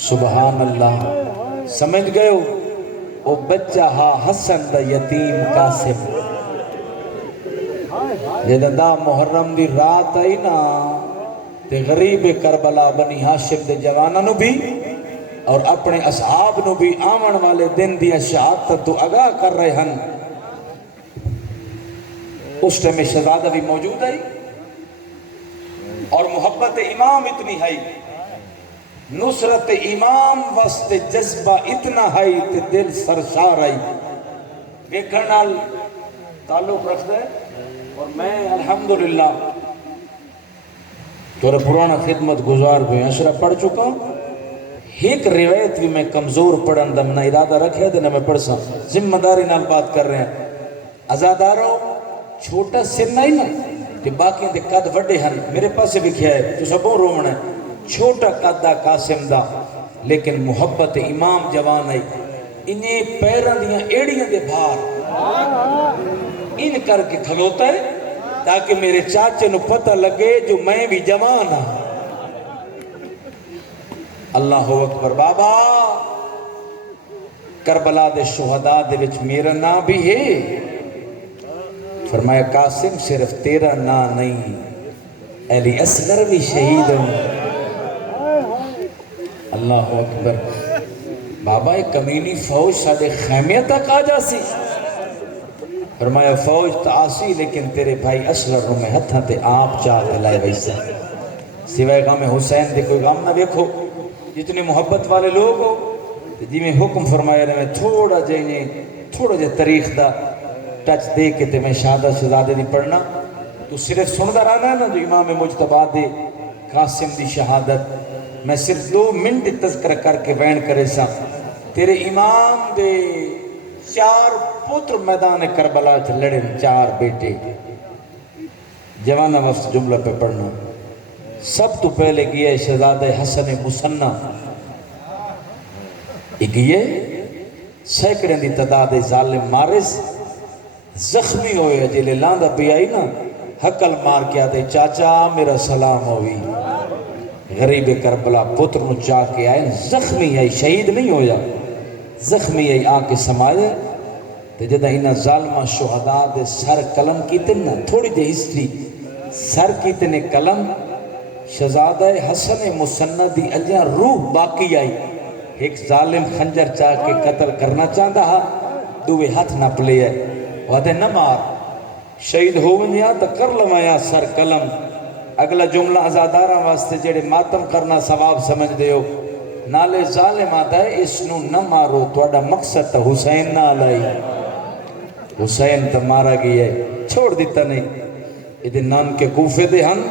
سبحان اللہ سمجھ گئے ہو وہ بچہ ہا حسن دا یتیم قاسم جدہ دا محرم دی رات آئی نا تے غریب کربلا بنی ہاشم دے جوانہ نو بھی اور اپنے اصحاب نو بھی آمن والے دن دیا شہادت تو آگاہ کر رہے ہیں اس ٹائم شہزادہ بھی موجود ہے اور محبت امام اتنی ہے نصرت امام وسط جذبہ اتنا ہے تے دل سرشار ہے دیکھنال تعلق رکھ دے اور میں الحمدللہ تورا پرانا خدمت گزار بھی اشرا پڑھ چکا ہوں ایک روایت بھی میں کمزور پڑھن دا منہ ارادہ رکھے دینا میں پڑھ سا ذمہ داری نال بات کر رہے ہیں ازاداروں چھوٹا سن نہیں نا کہ باقی دے قد وڈے ہیں میرے پاس سے بھی کیا ہے تو سبوں رومن ہے چھوٹا قد دا قاسم دا لیکن محبت امام جوان ہے انہیں پیران دیاں ایڑیاں دے بھار ان کر کے کھلوتا ہے تاکہ میرے چاچے نو پتہ لگے جو میں بھی جوان ہوں اللہ اکبر بابا کربلا دے شہداء دے وچ میرا نام بھی ہے فرمایا قاسم صرف تیرا نام نہیں علی اصغر بھی شہید ہوں اللہ اکبر بابا ایک کمینی فوج سادے خیمیہ تک آ جا سی فرمایا فوج تا آسی لیکن تیرے بھائی اصغر میں ہتھاں تے آپ چاہتے لائے ویسا سوائے غام حسین دے کوئی غام نہ دیکھو جتنے محبت والے لوگ ہو جی میں حکم فرمایا میں تھوڑا جے تاریخ دا ٹچ دے کے تے میں شہادت شہزادے دی پڑھنا تو صرف سندہ رہنا ہے نا جو امام مجتبی دے قاسم دی شہادت میں صرف 2 منٹ تذکرہ کر کے بیان کرے سا تیرے امام دے 4 پتر میدان کربلا چ لڑے 4 بیٹے جوانہ وقت جملہ پہ پڑھنا سب تو پہلے گیا ہے شہزادہ حسن مسنہ ایک یہ سیکڑیں دی تعداد ظالم مارس زخمی ہوئے جلے لاندہ پہ آئی نا حقل مار کیا دے چاچا میرا سلام ہوئی غریب کربلا پتر نو چاہ کے آئے زخمی آئی شہید نہیں ہویا زخمی آئی آ کے سمائے تے جدہ انہا ظالمہ شہداء دے سر قلم کیتے نا تھوڑی دے ہسٹری سر کیتے نے قلم شہزادہ حسن مسنہ دی اجاں روح باقی آئی ایک ظالم خنجر چاہ کے قتل کرنا چاہتا ہا دوے ہاتھ نہ پلے ہے وہدے نہ مار شہید ہوئے تو کر لوایا سر قلم اگلا جملہ ازادارہ واسطے جڑے ماتم کرنا ثواب سمجھ دے ہو نالے ظالم آتا ہے اس نو نہ مارو توڑا مقصد تا حسین نہ آلائی حسین تا مارا گئی ہے چھوڑ دیتا نہیں ادھے نام کے کوفے دے ہن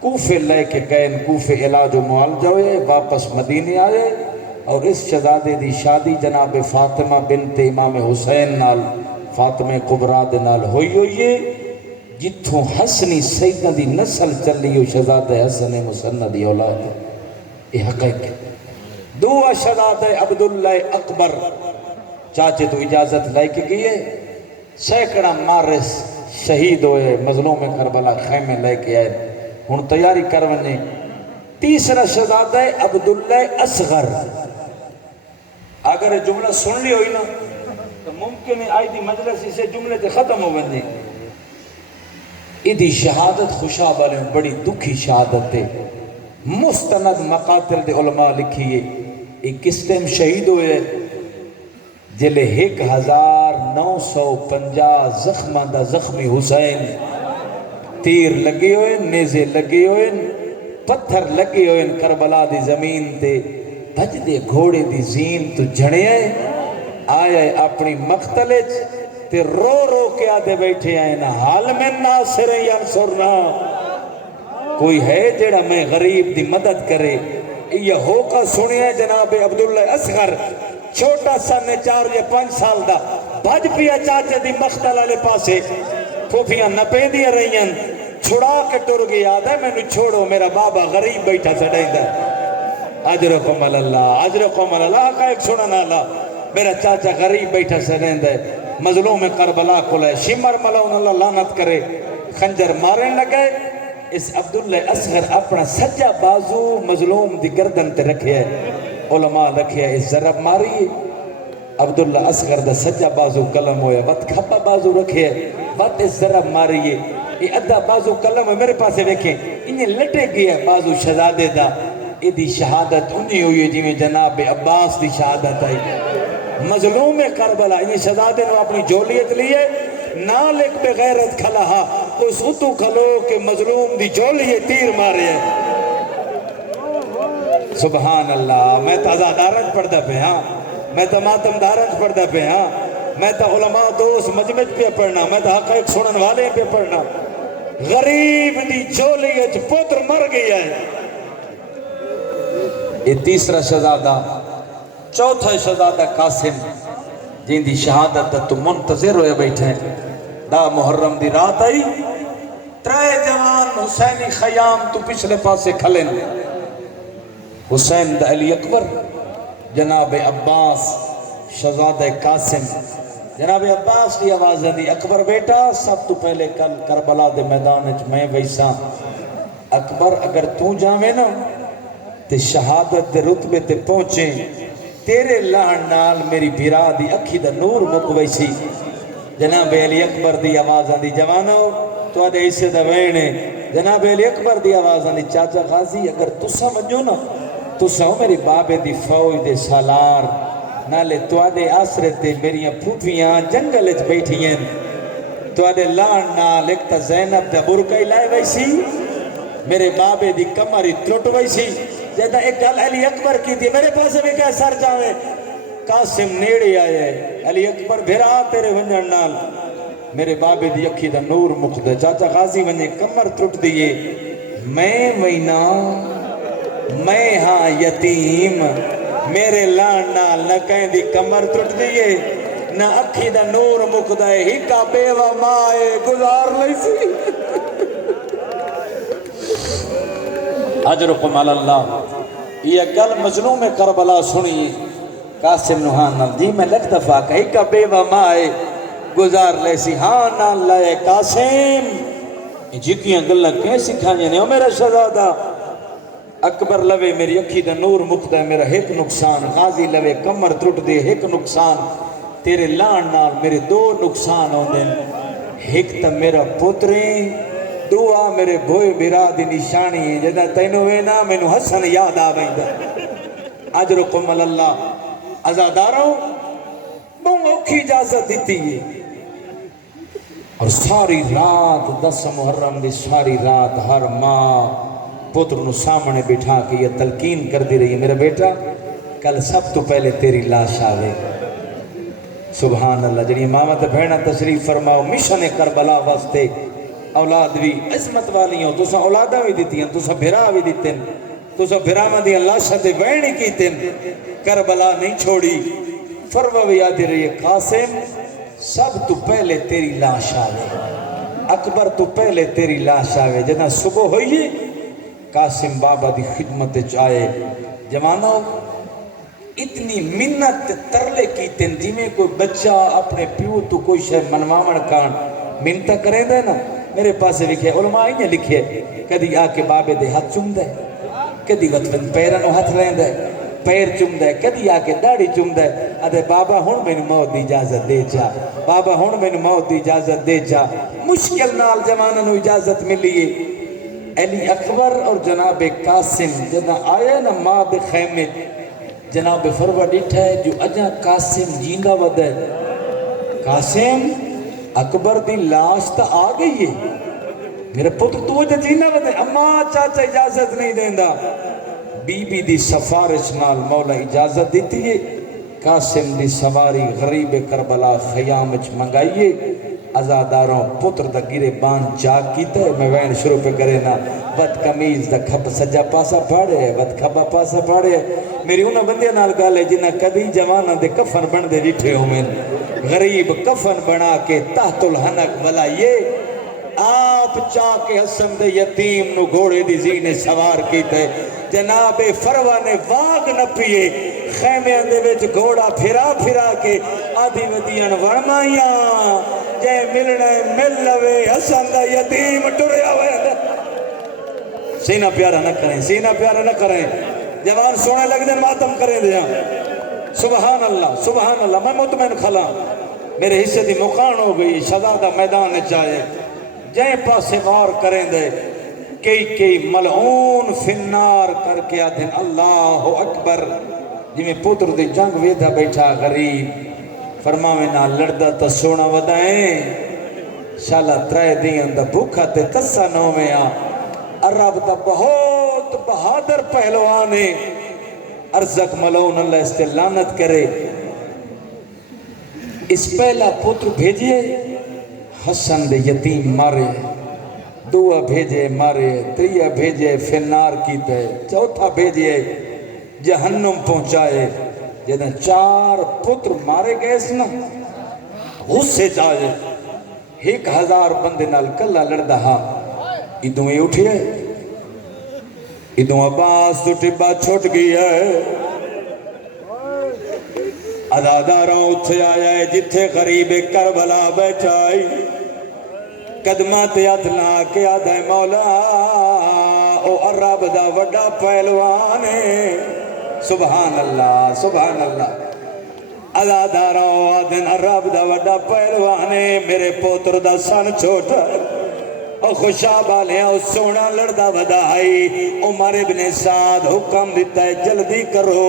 کوفے لے کے گئے کوفے علاج و معالجہ ہوئے واپس مدینے آئے اور اس شہزادے دی شادی جناب فاطمہ بنت امام حسین نال فاطمہ کبریٰ دے نال ہوئی ہوئیے جتھوں حسنی سیدہ دی نسل چلی ہو شہزادہ حسن مسنہ دی اولاد یہ حقیق ہے دعا شہزادہ عبداللہ اکبر چاچے تو اجازت لے کے گئے سینکڑا مارس شہید ہوئے مظلوم کربلا خیمے لے کے آئے ہن تیاری کروانے تیسرا شہزادہ عبداللہ اصغر اگر جملہ سن لی ہوئی نا تو ممکن ہے آئی دی مجلس اسے جملے تے ختم ہو بندے ایدی شہادت خوشاب والے بڑی دکھی شہادت تے مستند مقاتل دے علماء لکھیے ایک کس ٹائم شہید ہوئے جلے 1950 زخمہ دا زخمی حسین تیر لگے ہوئے نیزے لگے ہوئے پتھر لگے ہوئے کربلا دی زمین تے بھج دے گھوڑے دی زین تو جھڑے آئے اپنی مقتلج تے رو رو کے آدھے بیٹھے آئے نا حال میں ناصر ینصرنا کوئی ہے جڑا میں غریب دی مدد کرے یہ ہوکا سنیا جناب عبداللہ اصغر چھوٹا سا نے 4 یا 5 سال دا بھج پیا چاچے دی مقتل والے پاسے پھوپیاں نپے دیا رہیاں چھڑا کے ٹر گیا آدھا میں نو چھوڑو میرا بابا غریب بیٹھا سڑائی دا اجرکم اللہ کا ایک سننا اللہ میرا چاچا غریب بیٹھا سڑائی دا مظلوم کربلا کو لے شمر ملون اللہ لعنت کرے خنجر مارن لگے اس عبداللہ اصغر اپنا سجا بازو مظلوم دی گردن تے رکھے ہے علماء رکھے ہے اس ضرب ماری عبداللہ اصغر دا سجا بازو قلم ہویا وقت کھپا بازو رکھے ہے وقت اس ضرب ماری ہے یہ ادھا بازو قلم ہے میرے پاسے دیکھیں انہیں لٹے گیا بازو شہزادے دا یہ دی شہادت انہی ہوئی ہے جی میں جناب عباس دی شہادت آئی مظلوم کربلا انہیں شہزادے نے اپنی جولیت لیے نالک بغیرت کھلا ہا اس اتو کھلو کہ مظلوم دی جولیت تیر مارے ہے سبحان اللہ میں تا ازادارت پڑھتا پہ ہاں میں تا ماتم دارت پڑھتا پہ ہاں میں تا علماء دوست مجمج پہ پڑھنا میں تا حقائق سنن والے پہ پڑھنا غریب دی جولیت پتر مر گئی ہے یہ تیسرا شہزادہ چوتھا شہزادہ قاسم جن دی شہادت تو منتظر ہوئے بیٹھے دا محرم دی رات آئی 3 جوان حسینی خیام تو پچھلے پاسے کھلیں حسین دا علی اکبر جناب عباس شہزادہ قاسم جناب عباس کی آواز دی اکبر بیٹا سب تو پہلے کل کربلا دے میدان میں ویسا اکبر اگر تو جاوے نا تے شہادت دے رتبے تے پہنچے تیرے لہن نال میری بھیرا دی اکھی دا نور مکویسی جناب علی اکبر دی آواز دی جوانو تو آدھے اسے دا وینے جناب علی اکبر دی آواز دی چاچا غازی اگر تسا ونجو نا تسا ہو میری بابے دی فوج دے سالار نالے تو آدھے آسرے تے میری پھوپیاں جنگل اچ بیٹھی ہیں تو آدھے لہن نال ایک تا زینب دا برکائی لائے ویسی میرے بابے دی کمری ترٹ ویسی جیدہ ایک گل علی اکبر کی تھی میرے پاس بھی کیا سر جاوے قاسم نیڑے آئے علی اکبر بھیرا تیرے ونجن نال میرے بابے دی اکھی دا نور مقدر چاچا غازی ونجے کمر ترٹ دیئے میں وینا میں ہاں یتیم میرے لان نال نہ کہیں دی کمر ترٹ دیئے نہ اکھی دا نور مقدر ہی کا بیوہ مائے گزار لیسی اجرکم اللہ یہ گل مظلوم کربلا سنی قاسم نوحان نال جی میں لکھ دفعہ کہی کا بیوہ مائے گزار لیسی ہاں نال لائے قاسم جتیاں گلہ کیسی کھانے نہیں ہو میرا شہزادہ اکبر لوے میری اکھی دا نور مقدہ میرا ایک نقصان غازی لوے کمر ترٹ دے ایک نقصان تیرے لان نال میرے 2 نقصان ہوں دیں ایک تا میرا پتریں دعا میرے بھوئے بیرا دی نشانی ہے جدہ تینو وینا میں نو حسن یاد آبائیں دا اجرکم اللہ ازاداروں بہن اوکھی اجازت دیتی ہے اور ساری رات 10 محرم دی ساری رات ہر ماں پتر نو سامنے بٹھا کے یہ تلقین کر دی رہی ہے میرا بیٹا کل سب تو پہلے تیری لاش آوے سبحان اللہ جنہی امامت بھیڑا تشریف فرماؤ مشن کربلا واسطے اولاد بھی عظمت والی ہوں تُسا اولادہ بھی دیتی ہیں تُسا بھرا بھی دیتے ہیں تُسا بھرا میں دی اللہ شدے وینی کیتے ہیں کربلا نہیں چھوڑی فروہ بھی آدھی رہی ہے قاسم سب تو پہلے تیری لاش آوے اکبر تو پہلے تیری لاش آوے جنا صبح ہوئی قاسم بابا دی خدمت چاہے جوانو اتنی منت ترلے کی تنجی میں کوئی بچہ اپنے پیو تو کوئی شے منواون کان منتہ کریں دے نا میرے پاسے لکھے علماء انہیں لکھے کدی آکے بابے دے ہاتھ چوم دے کدی وطن پیرانو ہاتھ رہن دے پیر چوم دے کدی آکے داڑی چوم دے ادھے بابا ہون میں موت دی اجازت دے چا بابا ہون میں موت دی اجازت دے چا مشکل نال جوانوں اجازت ملی علی اکبر اور جناب قاسم جنا آیا نا ماں دے خیمے جناب فروا ڈٹھا ہے جو اجا قاسم جیندہ ود ہے قاسم اکبر دی لاش تا آ گئی ہے میرے پتر تو اجا جیندہ ود ہے اماں چاچا اجازت نہیں دیندہ بی بی دی سفارش نال مولا اجازت دیتی ہے قاسم دی سواری غریب کربلا خیامچ منگائیے ازاداروں پتر دا گرے بان جاگ کیتا ہے میں وین شروع پہ کرے نا بد کمیز دا کھپ سجا پاسا پھاڑے ہے بد کھپا پاسا پھاڑے ہے میری انہوں بندے نال گالے جنہ کدی جوانہ دے کفن بن دے ریٹھے ہوں میں غریب کفن بنا کے تحت الحنک بلائیے آپ چاہ کے حسن دے یتیم نو گھوڑے دی زینے سوار کیتے جناب فروا نے واگ نہ پیے خیمے اندے وچ گھوڑا پھرا پھرا کے آدھی ودیاں ورمائیاں جے ملنے مل لوے حسن دا یتیم ٹریا ہوئے سینہ پیارا نہ کریں سینہ پیارا نہ کریں جوان سونے لگ دیں ماتم کریں دیا سبحان اللہ میں مطمئن کھلا میرے حصے دی مقان ہو گئی شہزادہ میدان چاہے جائیں پاسے وار کریں دے کئی ملعون فنار کر کے آدھیں اللہ اکبر جی میں پتر دی جنگ ویدہ بیٹھا غریب فرماوے نہ لڑدہ تا سونا ودائیں شالا ترائے دیں دا بھوکھا تے تسا نو میں عرب دا بہت بہادر پہلوانے ارزق ملعون اللہ اس تے لعنت کرے اس پہلا پتر بھیجئے حسن دے یتیم مارے دعا بھیجے مارے تریہ بھیجے فنار کیتے چوتھا بھیجے جہنم پہنچائے جدن 4 پتر مارے گئے اس نا غصے چاہے 1000 بندے نال کلا لڑ دہا ادھوں ہی اٹھئے ادھوں عباس تو ٹبا چھوٹ گیا ہے اداداراں اتھے آیا ہے جتھے غریب کربلا بیٹھائی قدمات اتنا کے آدھے مولا او عرب دا وڈا پہلوان ہے سبحان اللہ اداداراں آدھن عرب دا وڈا پہلوان ہے میرے پوتر دا سن چھوٹا او خوشاب آلے او سونا لڑدہ ودائی عمر ابن سعد حکم دیتا ہے جلدی کرو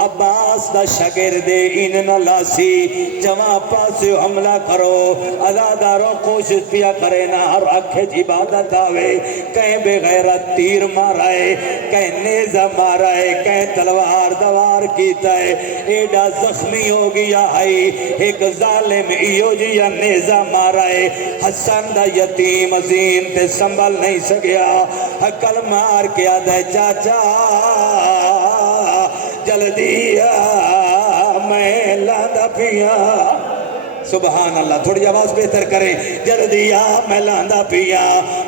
عباس دا شاگرد اننا لاسی جوان پاسے حملہ کرو ازاداروں کوشش پیا کرے نا ہر اکھج عبادت آوے کہیں بے غیرت تیر مارائے کہیں نیزہ مارائے کہیں تلوار دوار کیتا ہے ایڈا زخمی ہو گیا آئی ایک ظالم ایو جیا نیزہ مارائے حسن دا یتیم عظیم تے سنبھل نہیں سکیا حقل مار کے آدھے چاچا جلدی میں لاندہ پیا سبحان اللہ تھوڑی آواز بہتر کریں جلدی میں لاندہ پیا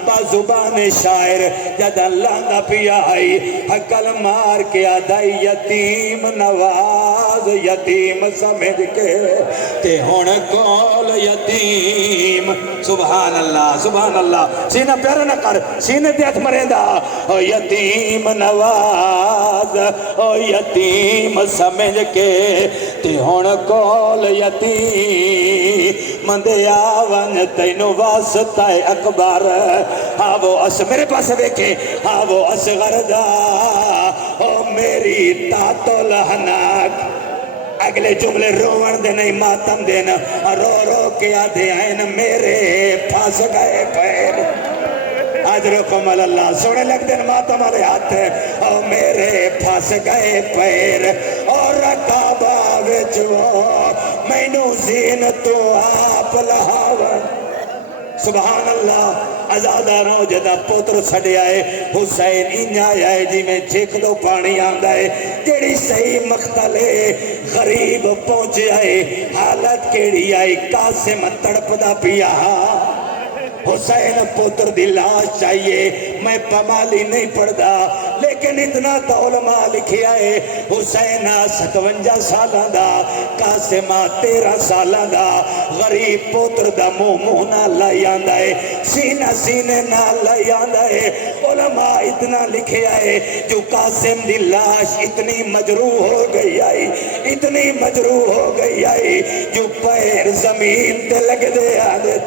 بازبان شاعر جدہ لاندہ پیا آئی حقل مار کے آدھے یتیم نواز یتیم سمجھ کے تے ہون کول یتیم سبحان اللہ سینہ پیارا نہ کر سینے دیت مرین دا او یتیم نواز او یتیم سمجھ کے تے ہون کول یتیم مندے آون تینو واسطہ اکبر ہاں وہ میرے پاس دیکھے ہاں وہ اصغر دا او میری تاتو لہناک اگلے جملے روان دے نہیں ماتم دینا رو رو کے آدھے آئین میرے پھاس گئے پیر آج رکم اللہ سونے لگ دن ماتم والے ہاتھ او میرے پھاس گئے پیر اور رکابہ وچ وہ مینو زین تو آپ لہاون سبحان اللہ آزادانو جدا پوتر چھڑیا ہے حسین انجا آیا ہے جی میں چھک دو پانی آندا ہے جیڑی صحیح مقتل ہے غریب پہنچ آئے حالت کیڑی آئی قاسم تڑپ دا پیا حسین پوتر دی لاش چاہیے میں پمالی نہیں پڑھدا لیکن اتنا تو علماء لکھیا ہے حسین 57 سالاں دا قاسم 13 سالاں دا غریب پوتر دا منہ نہ لائی آندا ہے سینہ سینے نہ لائی آندا ہے علماء اتنا لکھیا ہے جو قاسم دی لاش اتنی مجروح ہو گئی آئی اتنی مجروح ہو گئی آئی جو پیر زمین تے لگ دے آدھے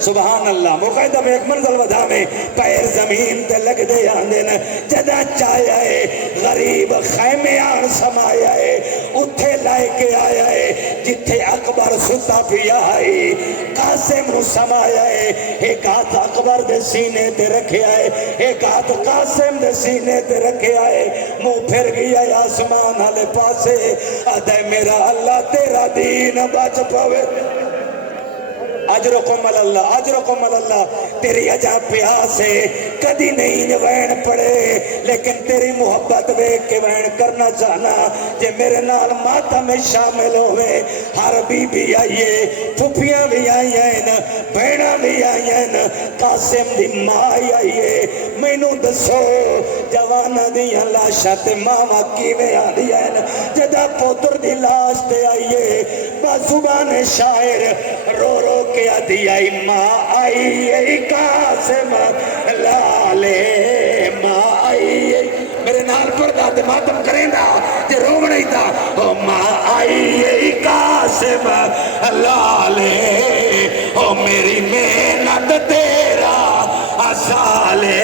سبحان اللہ مقاعدہ میں ایک منزل ودا میں پیر زمین تے لگ دے آندن جدا چاہیا ہے غریب خیمے آن سمایا ہے اتھے لائے کے آیا ہے جتھے اکبر ستا پیا ہے قاسم رو سمایا ہے ایک ہاتھ اکبر دے سینے تے رکھے آئے ایک ہاتھ قاسم دے سینے تے رکھے آئے منہ پھر گیا ہے آسمان والے پاسے ادھے میرا اللہ تیرا دین بچ پاوے اجرکم اللہ اجرکم اللہ تیری اجا پیاس ہے کدی نہیں وین پڑے لیکن تیری محبت ویک کے وین کرنا چاہنا جے میرے نال ماتا میں شامل ہوئے ہر بی بھی آئیے پھپیاں بھی آئیے بہناں بھی آئیے قاسم دی ماں آئیے مینوں دسو جوانا دیاں لاشاں تے ماما کیویں آندی ہیں جدا پوتر دی لاش تے آئیے بازوبان شاعر رو رو کے آدھی آئی ماں آئی قاسم لالے ماں آئی میرے نال پر داد ماتم کریں دا جے روم نہیں دا ماں آئی قاسم لالے میری محنت تیرا اسالے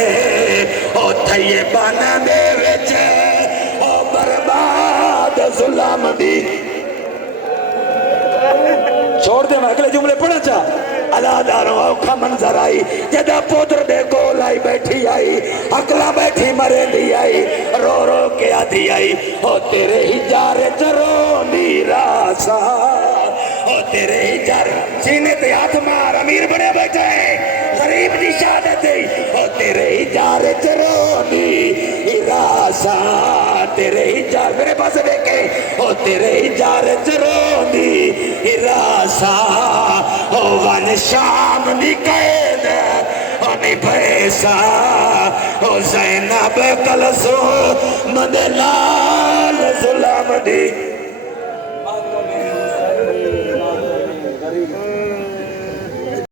تھئیے بانا دے وچے برباد ظلم دی چھوڑ دے میں اگلے جملے پڑھا چاہ علاداروں اوکھا منظر آئی جدہ پودر دے گول آئی بیٹھی آئی اکلا بیٹھی مرے دی آئی رو رو کے آدھی آئی تیرے ہی جارے چرون دی راسا تیرے ہی جارے سینے تے ہاتھ مار امیر بنے بیٹھے غریب دی شہادت دی تیرے ہی جارے چرون دی راسا تیرے ہی جار میرے پاس دیکھے تیرے ہی جارے چرون دی راسا ون شام دی قید نی پیسا زینب کلسو مدلال ظلم دی